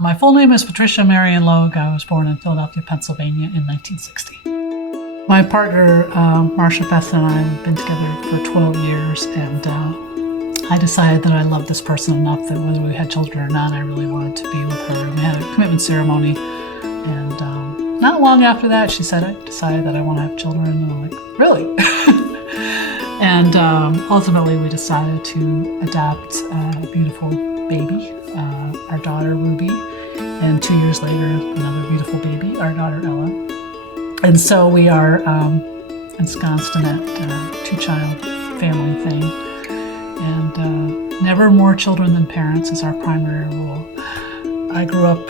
My full name is Patricia Marion Logue. I was born in Philadelphia, Pennsylvania in 1960. My partner, Marcia Beth, and I have been together for 12 years, and I decided that I loved this person enough that whether we had children or not, I really wanted to be with her. And we had a commitment ceremony, and not long after that, she said, I decided that I want to have children, and I'm like, really? And ultimately, we decided to adopt a beautiful baby, our daughter, Ruby, and 2 years later, another beautiful baby, our daughter, Ella. And so we are ensconced in that two-child family thing. And never more children than parents is our primary rule. I grew up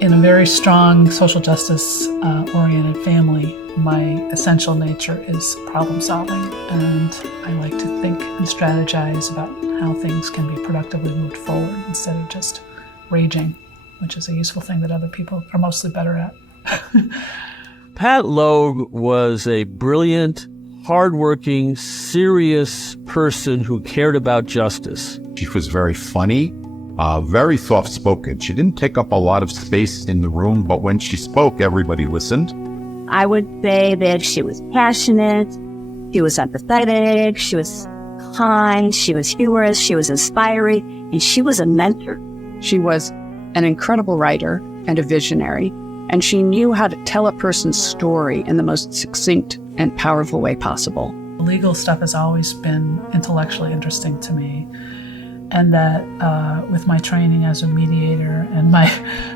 in a very strong social justice oriented family. My essential nature is problem solving, and I like to think and strategize about how things can be productively moved forward instead of just raging, which is a useful thing that other people are mostly better at. Pat Logue was a brilliant, hardworking, serious person who cared about justice. She was very funny, very soft-spoken. She didn't take up a lot of space in the room, but when she spoke, everybody listened. I would say that she was passionate, she was empathetic, she was kind, she was humorous, she was inspiring, and she was a mentor. She was an incredible writer and a visionary, and she knew how to tell a person's story in the most succinct and powerful way possible. Legal stuff has always been intellectually interesting to me, and that with my training as a mediator and my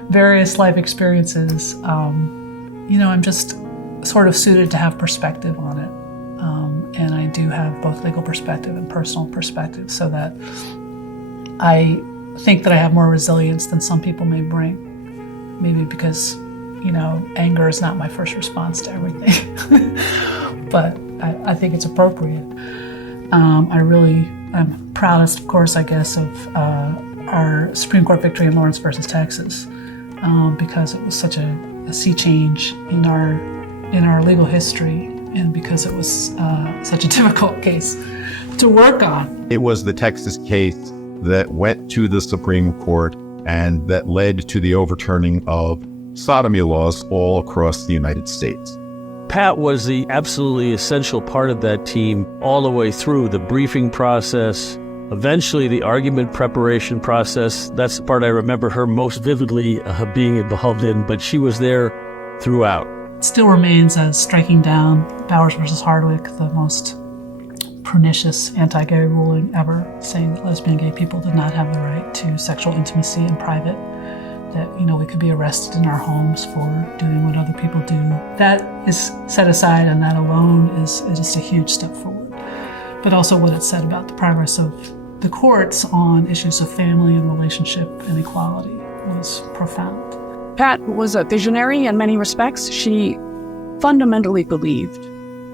various life experiences, I'm just sort of suited to have perspective on it. And I do have both legal perspective and personal perspective, so that I think that I have more resilience than some people may bring. Maybe because, anger is not my first response to everything. But I think it's appropriate. I'm proudest, of course, I guess, of our Supreme Court victory in Lawrence versus Texas, because it was such a sea change in our legal history, and because it was such a difficult case to work on. It was the Texas case that went to the Supreme Court and that led to the overturning of sodomy laws all across the United States. Pat was the absolutely essential part of that team all the way through the briefing process, eventually the argument preparation process. That's the part I remember her most vividly being involved in, but she was there throughout. It still remains as striking down Bowers versus Hardwick, the most pernicious anti-gay ruling ever, saying that lesbian and gay people did not have the right to sexual intimacy in private, that we could be arrested in our homes for doing what other people do. That is set aside, and that alone is just a huge step forward. But also what it said about the progress of the courts on issues of family and relationship and equality was profound. Pat was a visionary in many respects. She fundamentally believed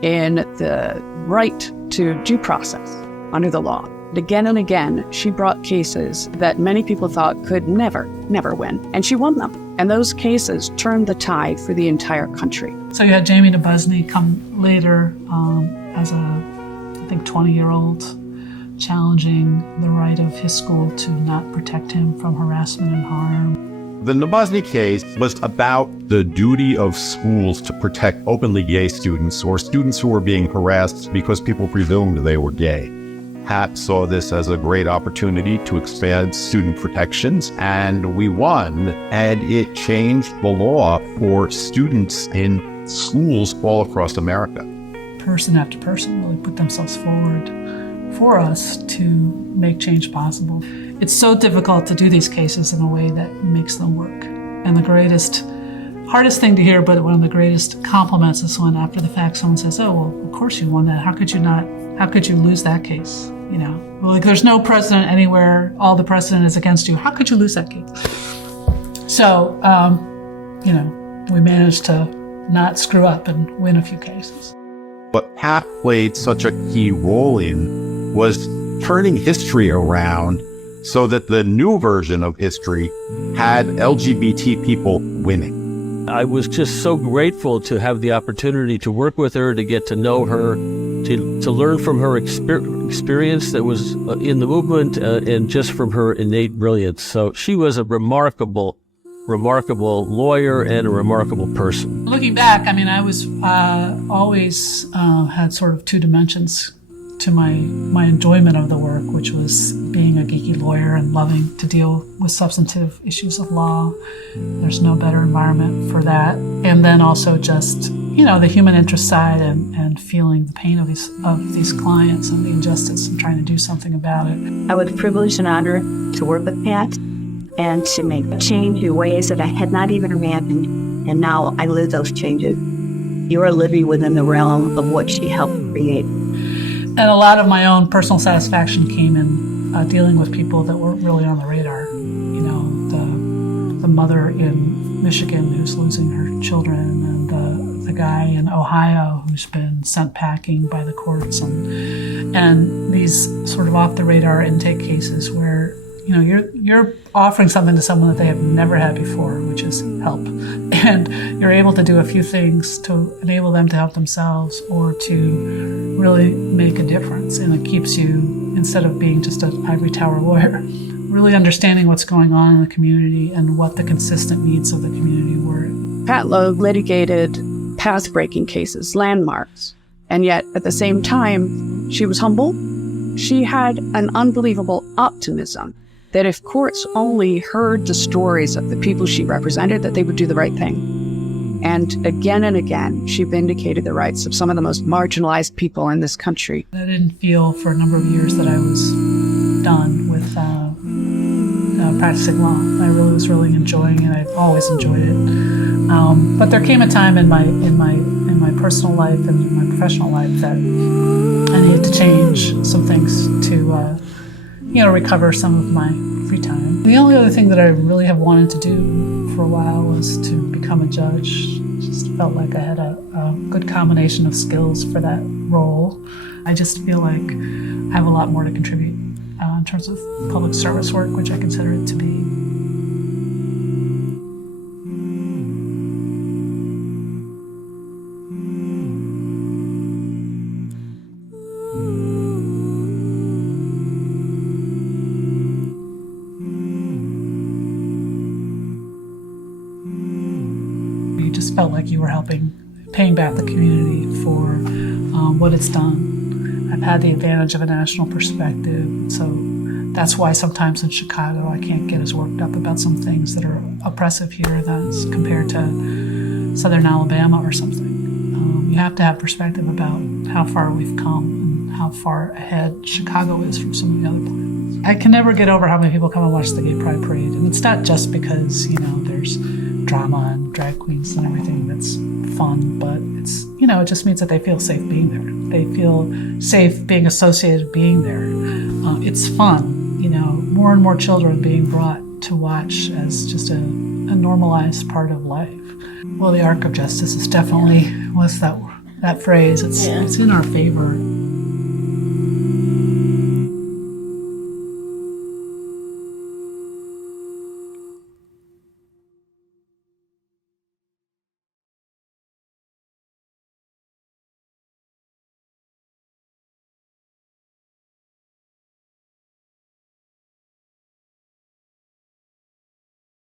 in the right to due process under the law. And again, she brought cases that many people thought could never win, and she won them. And those cases turned the tide for the entire country. So you had Jamie DeBusney come later as I think 20-year-old, challenging the right of his school to not protect him from harassment and harm. The DeBusney case was about the duty of schools to protect openly gay students or students who were being harassed because people presumed they were gay. Pat saw this as a great opportunity to expand student protections, and we won, and it changed the law for students in schools all across America. Person after person really put themselves forward for us to make change possible. It's so difficult to do these cases in a way that makes them work. And the hardest thing to hear, but one of the greatest compliments is when after the fact someone says, oh, well, of course you won that. How could you lose that case? Well, there's no precedent anywhere. All the precedent is against you. How could you lose that case? So, we managed to not screw up and win a few cases. What Pat played such a key role in was turning history around so that the new version of history had LGBT people winning. I was just so grateful to have the opportunity to work with her, to get to know her, to learn from her experience that was in the movement and just from her innate brilliance. So she was a remarkable lawyer and a remarkable person. Looking back, I mean, I was always had sort of two dimensions to my enjoyment of the work, which was being a geeky lawyer and loving to deal with substantive issues of law. There's no better environment for that. And then also just, the human interest side and feeling the pain of these clients and the injustice and trying to do something about it. I was privileged and honored to work with Pat and to make change in ways that I had not even imagined. And now I live those changes. You are living within the realm of what she helped create. And a lot of my own personal satisfaction came in dealing with people that weren't really on the radar. The mother in Michigan who's losing her children, and the guy in Ohio who's been sent packing by the courts, and these sort of off the radar intake cases where you're offering something to someone that they have never had before, which is help. And you're able to do a few things to enable them to help themselves or to really make a difference. And it keeps you, instead of being just an ivory tower lawyer, really understanding what's going on in the community and what the consistent needs of the community were. Pat Logue litigated path-breaking cases, landmarks, and yet at the same time, she was humble. She had an unbelievable optimism that if courts only heard the stories of the people she represented, that they would do the right thing. And again, she vindicated the rights of some of the most marginalized people in this country. I didn't feel for a number of years that I was done with practicing law. I was really enjoying it. I've always enjoyed it. But there came a time in my personal life and in my professional life that I needed to change some things to recover some of my free time. The only other thing that I really have wanted to do for a while was to become a judge. Just felt like I had a good combination of skills for that role. I just feel like I have a lot more to contribute in terms of public service work, which I consider it to be. You just felt like you were paying back the community for what it's done. I've had the advantage of a national perspective, so that's why sometimes in Chicago I can't get as worked up about some things that are oppressive here as compared to Southern Alabama or something. You have to have perspective about how far we've come and how far ahead Chicago is from some of the other places. I can never get over how many people come and watch the Gay Pride Parade, and it's not just because there's drama and drag queens and everything that's fun, but it's it just means that they feel safe being there. They feel safe being associated being there. It's fun, more and more children being brought to watch as just a normalized part of life. Well, the arc of justice is definitely, what's that phrase? It's in our favor.